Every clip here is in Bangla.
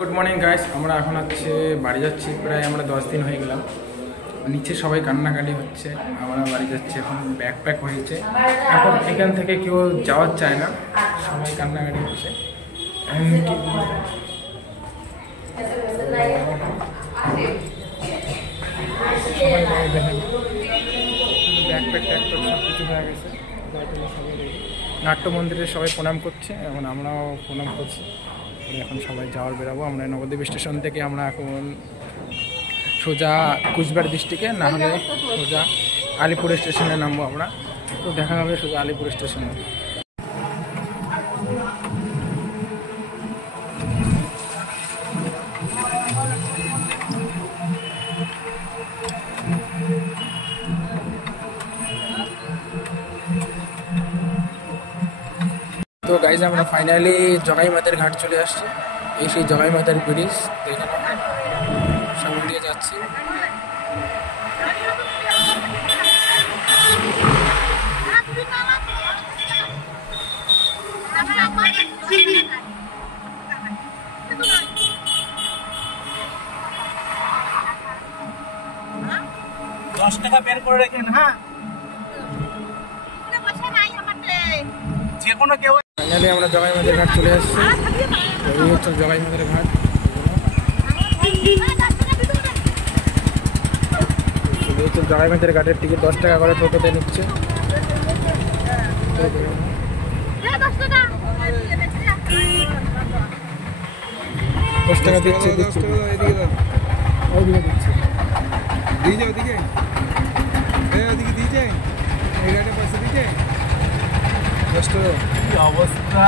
গুড মর্নিং গাইস, আমরা এখন হচ্ছে বাড়ি যাচ্ছি। প্রায় আমরা 10 দিন হয়ে গেলাম। নিচে সবাই কান্নাকাটি হচ্ছে, আমরা বাড়ি যাচ্ছি। এখন ব্যাগ প্যাক হয়েছে, এখন এখান থেকে কেউ যাওয়ার চায় না, সবাই কান্নাকাটি হচ্ছে। সবাই দেখেন ব্যাগ প্যাক ট্যাগ সব কিছু হয়ে গেছে। নাট্য মন্দিরে সবাই প্রণাম করছে, এখন আমরাও প্রণাম করছি। এখন সবাই যাওয়ার বেরাবো। আমরা নবদ্বীপ স্টেশন থেকে আমরা এখন সোজা কুচবিহার ডিস্ট্রিক্টে, না হলে সোজা আলিপুর স্টেশনে নামবো আমরা। তো দেখা হবে সোজা আলিপুর স্টেশনে। তো গাইজ আমরা ফাইনালি জগাই মাতার ঘাট চলে আসছি। এই সেই জগাই মাতার ব্রিজ, দেখে সামনে দিয়ে যাচ্ছি। ৳10 বের করে রেখেন, হ্যাঁ, যে কোনো কেউ। ফাইনালি আমরা জগাই মাতার ঘাট চলে আসছি। এই হচ্ছে জগাই মাতার ঘাট। জগাই মাতার ঘাটের টিকিট 10 টাকা করে টোটোতে নিচ্ছে। 10 টাকা দিচ্ছে, দিচ্ছে ওইদিকে দিচ্ছে, দিকে ওদিকে, ওদিকে দিয়েছে, এই গাড়িটা পয়সা দিয়েছে। 10 টাকা। কি অবস্থা!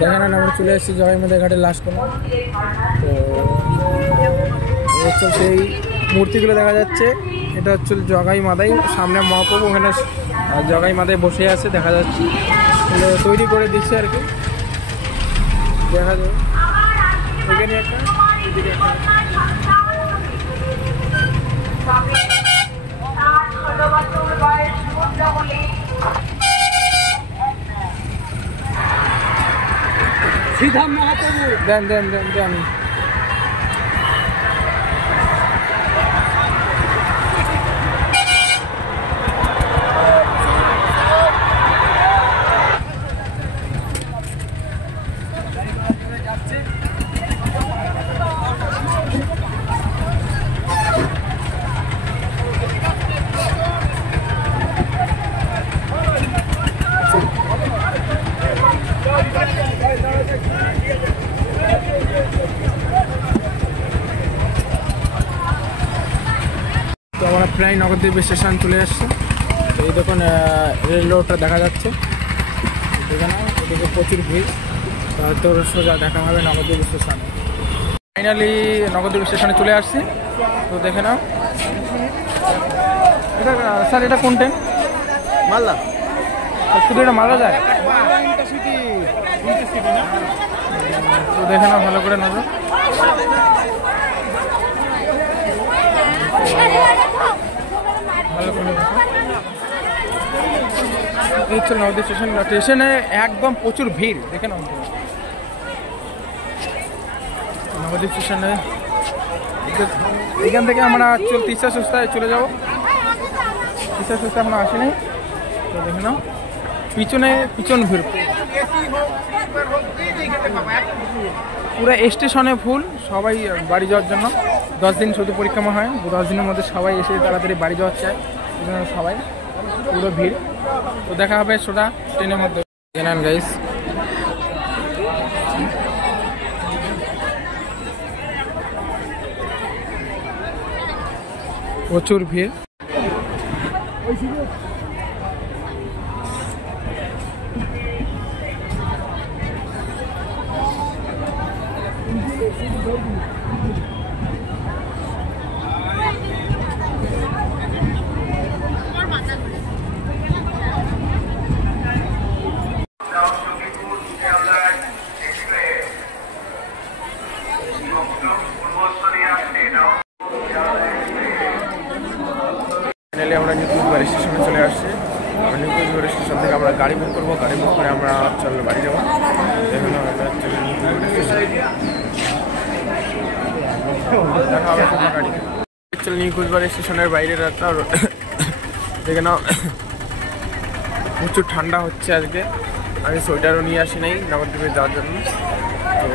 দেখেন আমরা চলে এসেছি জগাই মাতার ঘাটের লাস্ট কোনো। তো হচ্ছে সেই মূর্তিগুলো দেখা যাচ্ছে, এটা হচ্ছে জগাই মাতাই। সামনে মহাপ্রভু, ওখানে জগাই মাতাই বসে আছে দেখা যাচ্ছে, তৈরি করে দিচ্ছে আর কি, দেখা যাবে। এখানে একটা দেন দেন দেন দেন। তো আমরা প্রায় নবদ্বীপ স্টেশন চলে এসছে। তো এই দেখুন রেল রোডটা দেখা যাচ্ছে, দেখে নাও, এদিকে প্রচুর ভিড়। তো সোজা দেখা হবে নবদ্বীপ স্টেশনে। ফাইনালি নবদ্বীপ স্টেশনে চলে আসছি। তো দেখে নাও, এটা স্যার এটা কোন ট্রেন? মালদা। শুধু এটা মালদা যায়? তো দেখে নাও ভালো করে নজর। ভালো করে এই হচ্ছে নবদ্বীপ স্টেশন। স্টেশনে একদম প্রচুর ভিড়, দেখে নাও। নবদ্বীপ স্টেশনে এখান থেকে আমরা তিস্তা সস্তায় চলে যাবো। তিস্তা সস্তা এখনো আসেনি। তো দেখে নাও পিছন ভিড় পুরো স্টেশনে ফুল, সবাই বাড়ি যাওয়ার জন্য। 10 দিন শুধু পরিক্রমা হয়, 10 দিনের মধ্যে সবাই এসে তাড়াতাড়ি বাড়ি যাওয়ার চায়, সবাই পুরো ভিড়। তো দেখা হবে সোজা ট্রেনের মধ্যে। জানান গাইস, প্রচুর ভিড়। ফাইনালি আমরা নিউ কোচবিহার স্টেশনে চলে আসছি। নিউ কোচবিহার স্টেশন থেকে আমরা গাড়ি বুক করবো। গাড়ি বুক করে আমরা চলে বাড়ি যাবো। দেখুন এটা হচ্ছে নিউ কোচবিহার স্টেশন। দেখা হবে তোমার গাড়ি। অ্যাকচুয়ালি নিউ কোচবিহার স্টেশনের বাইরের একটা দেখে নাও, প্রচুর ঠান্ডা হচ্ছে আজকে। আমি সোয়েটারও নিয়ে আসি নাই নবদ্বীপে যাওয়ার জন্য, তো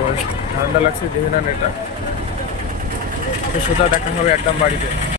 ঠান্ডা লাগছে। দেখে নেন এটা। তো সোজা দেখা হবে একদম বাড়িতে।